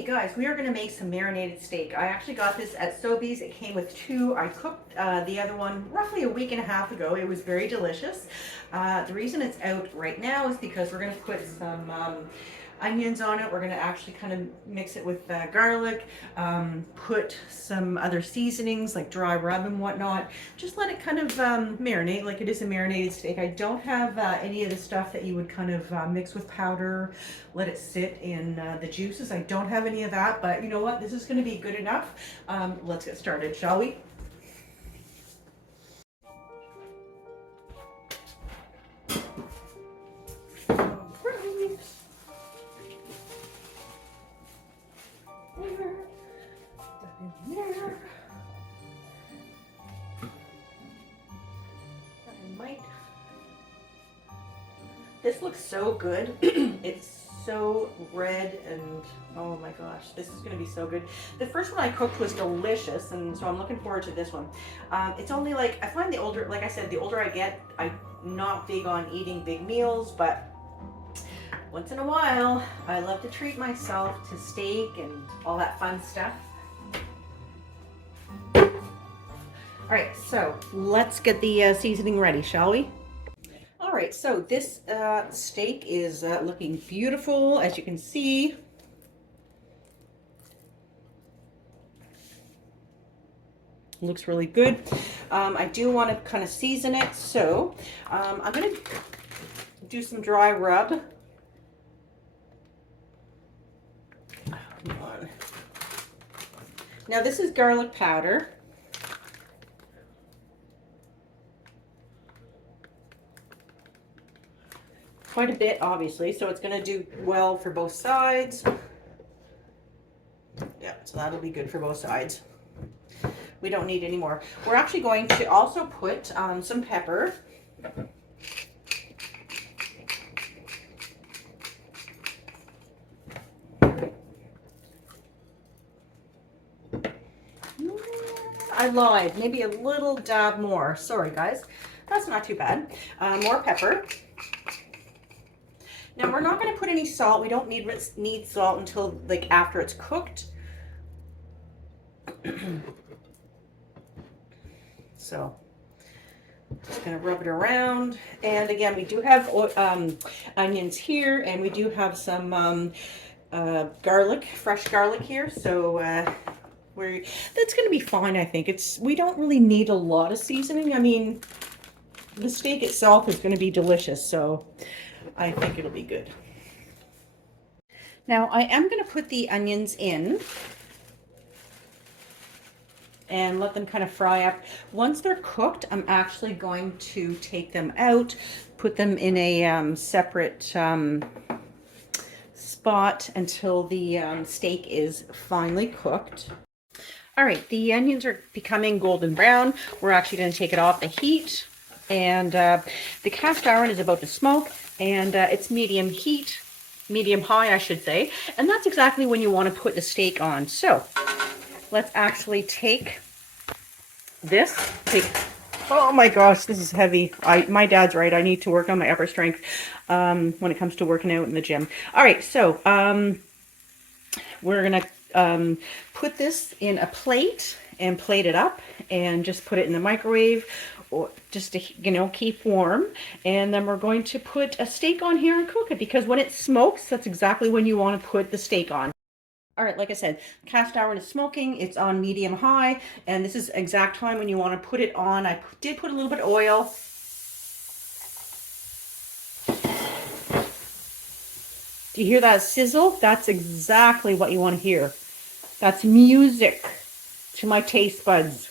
Okay, guys, we are going to make some marinated steak. I actually got this at Sobeys. It came with two. I cooked the other one roughly a week and a half ago. It was very delicious. The reason it's out right now is because we're going to put some onions on it. We're going to actually kind of mix it with garlic, put some other seasonings like dry rub and whatnot. Just let it kind of marinate like it is a marinated steak. I don't have any of the stuff that you would kind of mix with powder, let it sit in the juices. I don't have any of that, but you know what? This is going to be good enough. Let's get started, shall we? This looks so good. It's so red and oh my gosh, this is gonna be so good. The first one I cooked was delicious, and so I'm looking forward to this one. It's only like, I find the older, like I said, the older I get, I'm not big on eating big meals, but once in a while, I love to treat myself to steak and all that fun stuff. All right, so let's get the seasoning ready, shall we? All right, so this steak is looking beautiful, as you can see. Looks really good. I do want to kind of season it, so I'm going to do some dry rub. Come on. Now this is garlic powder. Quite a bit, obviously, so it's going to do well for both sides. Yeah, so that'll be good for both sides. We don't need any more. We're actually going to also put some pepper. I lied, maybe a little dab more. Sorry, guys. That's not too bad. More pepper. Now we're not going to put any salt. We don't need salt until like after it's cooked. So just going to rub it around. And again, we do have onions here, and we do have some garlic, fresh garlic here. So that's going to be fine. I think we don't really need a lot of seasoning. I mean, the steak itself is going to be delicious, so I think it'll be good. Now I am going to put the onions in and let them kind of fry up. Once they're cooked, I'm actually going to take them out, put them in a separate spot until the steak is finely cooked. All right, the onions are becoming golden brown. We're actually going to take it off the heat, and the cast iron is about to smoke, and it's medium heat, medium high, I should say, and that's exactly when you want to put the steak on. So let's actually take this. Oh my gosh, this is heavy. My dad's right. I need to work on my upper strength when it comes to working out in the gym. All right, so we're gonna put this in a plate and plate it up and just put it in the microwave, or just to, you know, keep warm. And then we're going to put a steak on here and cook it, because when it smokes, that's exactly when you want to put the steak on. All right, like I said, cast iron is smoking. It's on medium high, and this is exact time when you want to put it on. I did put a little bit of oil. Do you hear that sizzle? That's exactly what you want to hear. That's music to my taste buds.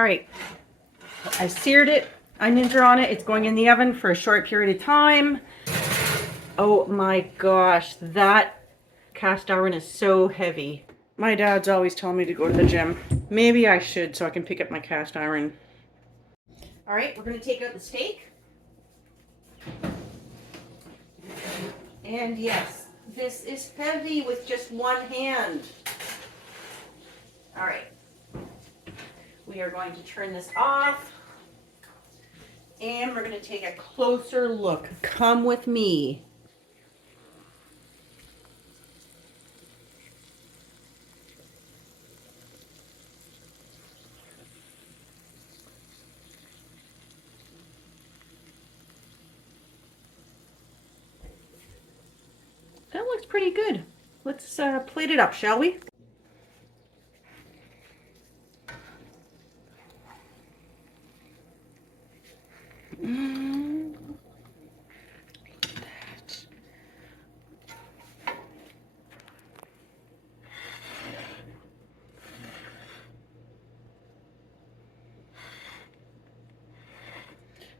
All right, I seared it, onions are on it, it's going in the oven for a short period of time. Oh my gosh, that cast iron is so heavy. My dad's always telling me to go to the gym. Maybe I should so I can pick up my cast iron. All right, we're gonna take out the steak. And yes, this is heavy with just one hand. All right, we are going to turn this off and we're going to take a closer look. Come with me. That looks pretty good. Let's plate it up, shall we?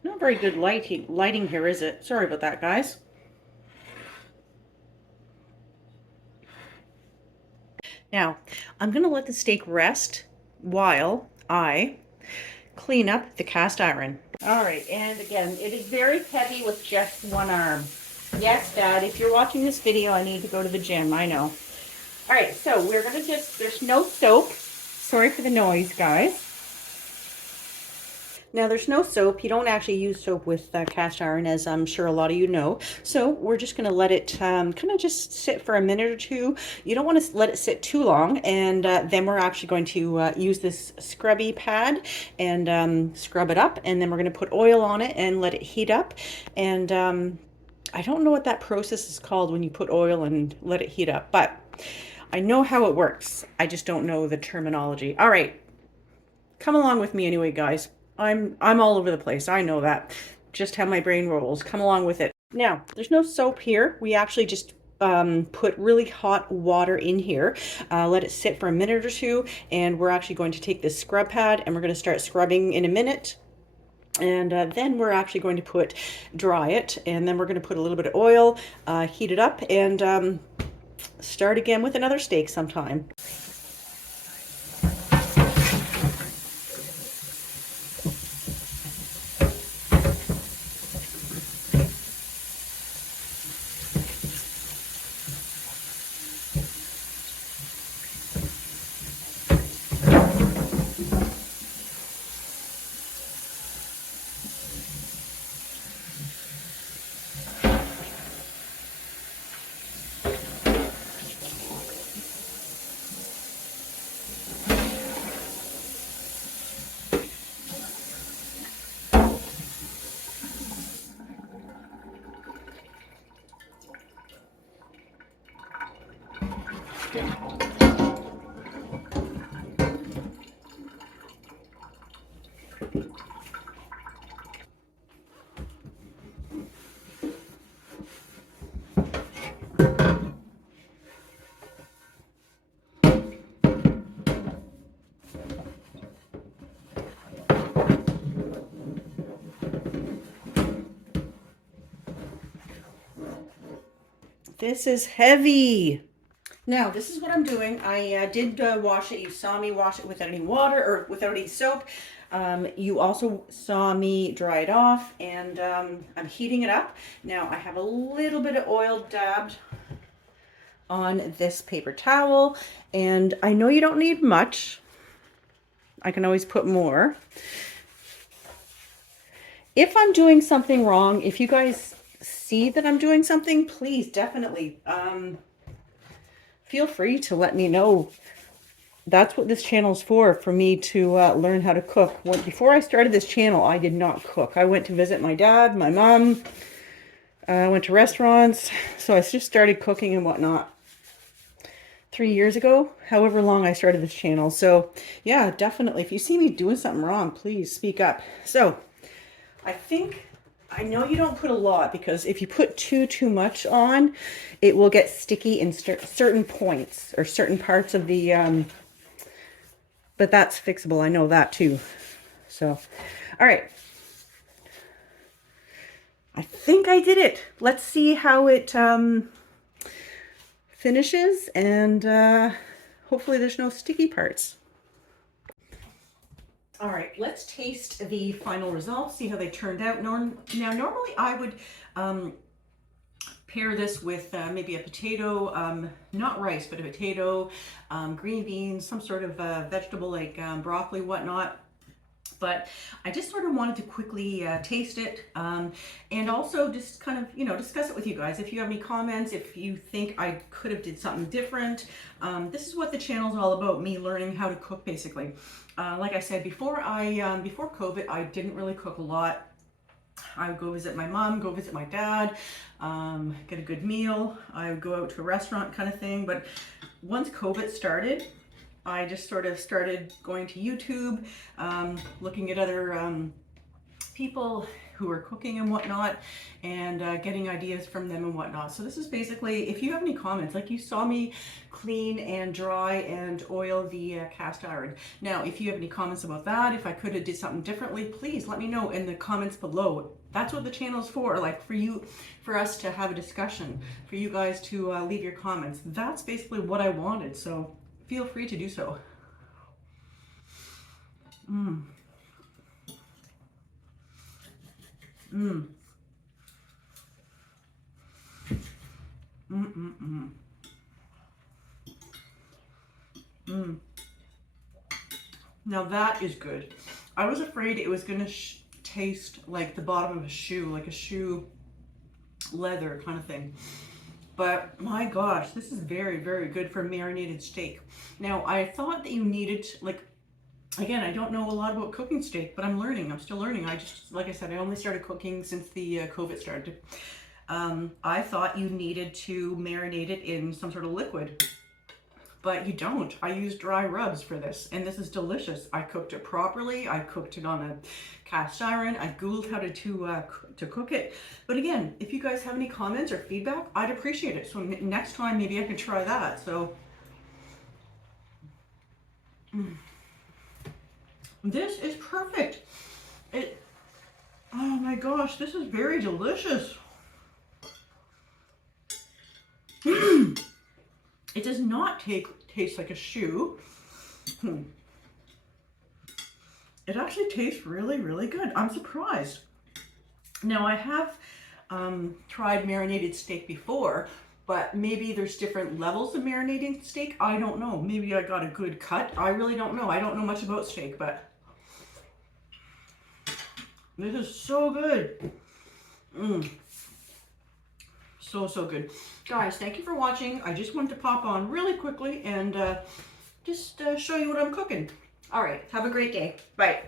Not very good lighting here, is it? Sorry about that, guys. Now, I'm going to let the steak rest while I clean up the cast iron. All right, and again, it is very heavy with just one arm. Yes, Dad, if you're watching this video, I need to go to the gym, I know. All right, so we're going to there's no soap. Sorry for the noise, guys. Now, there's no soap. You don't actually use soap with cast iron, as I'm sure a lot of you know. So we're just going to let it kind of just sit for a minute or two. You don't want to let it sit too long. And then we're actually going to use this scrubby pad and scrub it up. And then we're going to put oil on it and let it heat up. And I don't know what that process is called when you put oil and let it heat up. But I know how it works. I just don't know the terminology. All right. Come along with me anyway, guys. I'm all over the place. I know that. Just how my brain rolls. Come along with it. Now, there's no soap here. We actually just put really hot water in here. Let it sit for a minute or two. And we're actually going to take this scrub pad and we're going to start scrubbing in a minute. And then we're actually going to dry it. And then we're going to put a little bit of oil, heat it up, and start again with another steak sometime. This is heavy. Now, this is what I'm doing. I did wash it. You saw me wash it without any water or without any soap. You also saw me dry it off, and I'm heating it up. Now, I have a little bit of oil dabbed on this paper towel, and I know you don't need much. I can always put more. If I'm doing something wrong, if you guys see that I'm doing something, please definitely feel free to let me know. That's what this channel is for me to learn how to cook. Before I started this channel, I did not cook. I went to visit my dad, my mom. I went to restaurants. So I just started cooking and whatnot 3 years ago, however long I started this channel. So yeah, definitely. If you see me doing something wrong, please speak up. So I know you don't put a lot, because if you put too much on, it will get sticky in certain points or certain parts of the but that's fixable. I know that too. So, all right. I think I did it. Let's see how it finishes, and hopefully there's no sticky parts. All right, let's taste the final results, see how they turned out. Now, normally I would pair this with maybe a potato, not rice, but a potato, green beans, some sort of vegetable like broccoli, whatnot. But I just sort of wanted to quickly taste it, and also just kind of, you know, discuss it with you guys. If you have any comments, if you think I could have did something different, this is what the channel's all about, me learning how to cook basically. Like I said, before COVID, I didn't really cook a lot. I would go visit my mom, go visit my dad, get a good meal. I would go out to a restaurant kind of thing. But once COVID started, I just sort of started going to YouTube, looking at other people who are cooking and whatnot, and getting ideas from them and whatnot. So this is basically, if you have any comments, like you saw me clean and dry and oil the cast iron. Now, if you have any comments about that, if I could have did something differently, please let me know in the comments below. That's what the channel's for, like for us to have a discussion, for you guys to leave your comments. That's basically what I wanted, so feel free to do so. Mmm. Mmm. Mmm. Mmm. Now that is good. I was afraid it was gonna taste like the bottom of a shoe, like a shoe leather kind of thing. But my gosh, this is very, very good for marinated steak. Now, I thought that you needed, like, again, I don't know a lot about cooking steak, but I'm learning. I'm still learning. I just, like I said, I only started cooking since the COVID started. I thought you needed to marinate it in some sort of liquid, but you don't. I use dry rubs for this, and this is delicious. I cooked it properly. I cooked it on a cast iron. I Googled how to cook it. But again, if you guys have any comments or feedback, I'd appreciate it. So next time, maybe I can try that. So this is perfect. Oh my gosh, this is very delicious. It does not taste like a shoe. It actually tastes really, really good. I'm surprised. Now, I have tried marinated steak before, but maybe there's different levels of marinating steak. I don't know. Maybe I got a good cut. I really don't know. I don't know much about steak, but this is so good. So good. Guys, thank you for watching. I just wanted to pop on really quickly and just show you what I'm cooking. All right, have a great day. Bye.